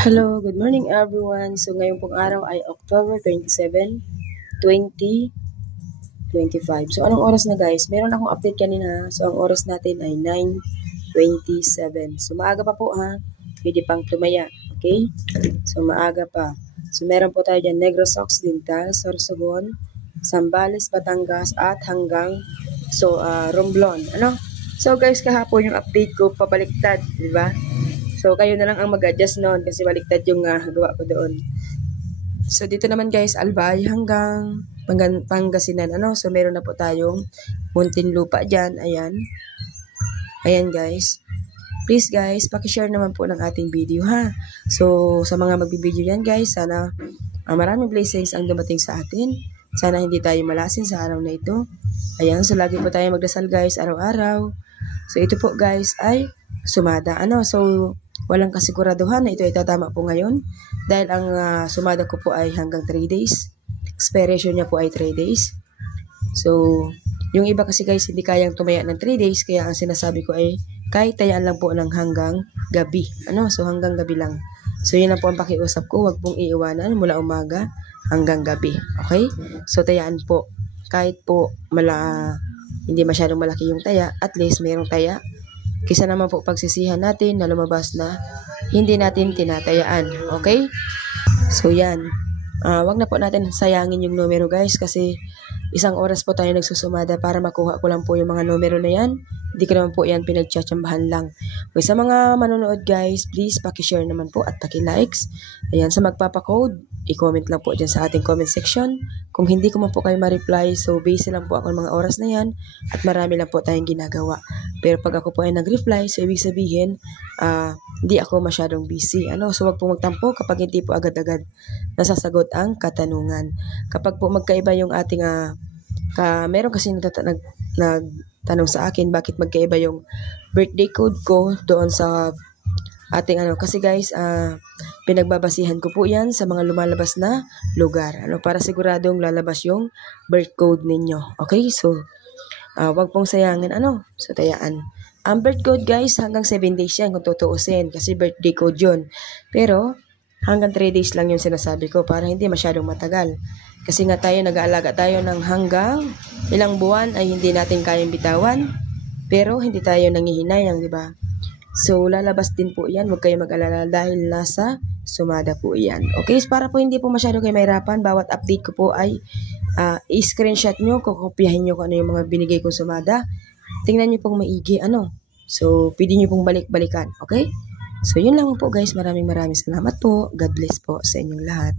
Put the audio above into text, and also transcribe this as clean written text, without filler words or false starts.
Hello, good morning everyone. So ngayon pong araw ay October 27, 2025. So anong oras na guys? Meron akong update kanina. So ang oras natin ay 9:27. So maaga pa po ha. Pwede pang tumaya. Okay? So maaga pa. So meron po tayo dyan Negros Occidental, Sorsogon, Zambales, Batangas at hanggang Romblon. Ano? So guys, kahapon yung update ko pabaliktad, di ba? So, kayo na lang ang mag-adjust noon kasi baliktad yung gawa ko doon. So, dito naman guys, Albay hanggang Pangasinan. Ano? So, meron na po tayong Muntinlupa dyan. Ayan. Ayan guys. Please guys, pakishare naman po ng ating video ha. So, sa mga magbibideo yan guys, sana maraming blessings ang dumating sa atin. Sana hindi tayo malasin sa araw na ito. Ayan, so lagi po tayo magdasal guys, araw-araw. So, ito po guys ay sumada. Ano? So, walang kasiguraduhan na ito ay tatama po ngayon dahil ang sumada ko po ay hanggang 3 days. Expiration niya po ay 3 days. So, yung iba kasi guys hindi kayang tumaya ng 3 days kaya ang sinasabi ko ay kahit tayaan lang po ng hanggang gabi. Ano? So, hanggang gabi lang. So, yun lang po ang pakiusap ko. Huwag pong iiwanan mula umaga hanggang gabi. Okay? So, tayaan po. Kahit po hindi masyadong malaki yung taya, at least mayroong taya. Kaysa naman po pagsisihan natin na lumabas na hindi natin tinatayaan. Okay? So, yan. Wag na po natin sayangin yung numero guys kasi isang oras po tayo nagsusumada para makuha ko lang po yung mga numero na yan. Hindi ko naman po yan pinagtsatsambahan lang. Okay, sa mga manonood guys, please pakishare naman po at paki-likes. Ayan, sa magpapakode, i-comment lang po dyan sa ating comment section. Kung hindi ko man po kayo ma-reply, so busy lang po ako ng mga oras na yan at marami lang po tayong ginagawa. Pero pag ako po ay nag-reply, so ibig sabihin, hindi ako masyadong busy. Ano? So wag po magtampo kapag hindi po agad-agad nasasagot ang katanungan. Kapag po magkaiba yung ating, meron kasi nagtanong sa akin bakit magkaiba yung birthday code ko doon sa ating kasi guys, pinagbabasihan ko po yan sa mga lumalabas na lugar. Para siguradong lalabas yung birth code ninyo. Okay? So, wag pong sayangin, so tayaan. Ang birth code guys, hanggang 7 days yan kung tutuusin kasi birthday code yun. Pero, hanggang 3 days lang yung sinasabi ko para hindi masyadong matagal. Kasi nga tayo, nag-aalaga tayo ng hanggang ilang buwan ay hindi natin kayang bitawan. Pero, hindi tayo nangihinayang, di ba? So, lalabas din po yan. Huwag kayo mag-alala dahil nasa sumada po yan. Okay? Para po hindi po masyado kayo mahirapan, bawat update ko po ay i-screenshot nyo, kukopyahin nyo kung ano yung mga binigay kong sumada. Tingnan nyo pong maigi, So, pwede nyo pong balik-balikan. Okay? So, yun lang po guys. Maraming salamat po. God bless po sa inyong lahat.